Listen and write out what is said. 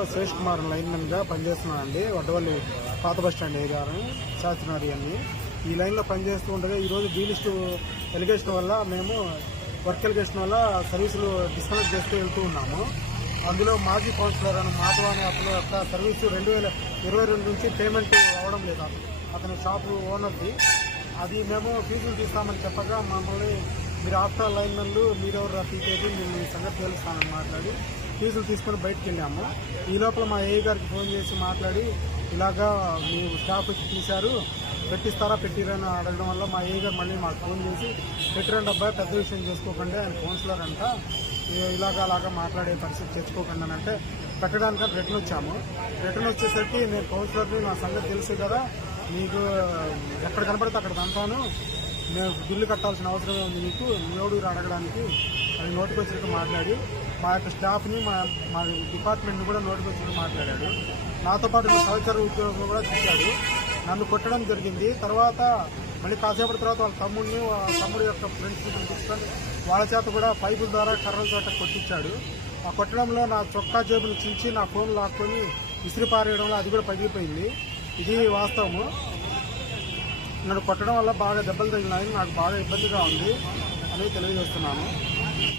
కుమార్ లైన్మెన్గా పనిచేస్తున్నానండి వడ్డవల్లి పాత bus stand area Shastrinagar అని ఈ లైన్లో పనిచేస్తూ ఉండగా ఈరోజు డీలిస్ట్ ఎలిగేషన్ వల్ల మేము వర్క్ ఎలిగేషన్ వల్ల సర్వీసులు డిస్కనెక్ట్ చేస్తూ వెళ్తూ ఉన్నాము. అందులో మాజీ కౌన్సిలర్ అని మాధవ అనే అతను యొక్క సర్వీసు రెండు వేల ఇరవై రెండు నుంచి పేమెంట్ అవ్వడం లేదు. అతను అతని షాపు ఓనర్ది అది మేము ఫీజులు తీస్తామని చెప్పగా మమ్మల్ని మీరు ఆఫ్టర్ లైన్ లైన్మెన్లు మీరెవరు తీసేది మేము ఈ సంగతి తెలుస్తామని మాట్లాడి ఫీజులు తీసుకొని బయటకు వెళ్ళాము. ఈ లోపల మా ఏ గారికి ఫోన్ చేసి మాట్లాడి ఇలాగా మీ స్టాఫ్ తీశారు పెట్టిస్తారా పెట్టిరని అడగడం వల్ల మా ఏ గారు మళ్ళీ మాకు ఫోన్ చేసి పెట్టిరండి అబ్బాయి పెద్ద విషయం చేసుకోకండి ఆయన కౌన్సిలర్ అంట ఇలాగా ఇలాగ అలాగా మాట్లాడే పరిస్థితి తెచ్చుకోకండి అని అంటే పెట్టడానికి రిటర్న్ వచ్చాము. రిటర్న్ వచ్చేసరికి నేను కౌన్సిలర్ని నా సంగతి తెలుసు కదా మీకు ఎక్కడ కనపడితే అక్కడ తంతాను నేను బిల్లు కట్టాల్సిన అవసరమే ఉంది మీకు? ఎవడు అడగడానికి? అని నోటికొచ్చినట్టు మాట్లాడి మా యొక్క స్టాఫ్ని మా మా డిపార్ట్మెంట్ని కూడా నోటికొచ్చినట్టు మాట్లాడాడు. నాతో పాటు నా సహచర ఉద్యోగం కూడా చూశాడు నన్ను కొట్టడం జరిగింది. తర్వాత మళ్ళీ కాసేపటి తర్వాత వాళ్ళ తమ్ముడిని వాళ్ళ తమ్ముడు యొక్క ఫ్రెండ్స్ని తీసుకొని వాళ్ళ చేత కూడా పైపుల ద్వారా కర్రల చేత కొట్టించాడు. ఆ కొట్టడంలో నా చొక్కా జేబులు చించి నా ఫోన్ లాక్కొని విసిరిపారేయడంలో అది కూడా పగిలిపోయింది. ఇది వాస్తవము. నన్ను కొట్టడం వల్ల బాగా దెబ్బలు తగిలినాయి నాకు బాగా ఇబ్బందిగా ఉంది అని తెలియజేస్తున్నాను.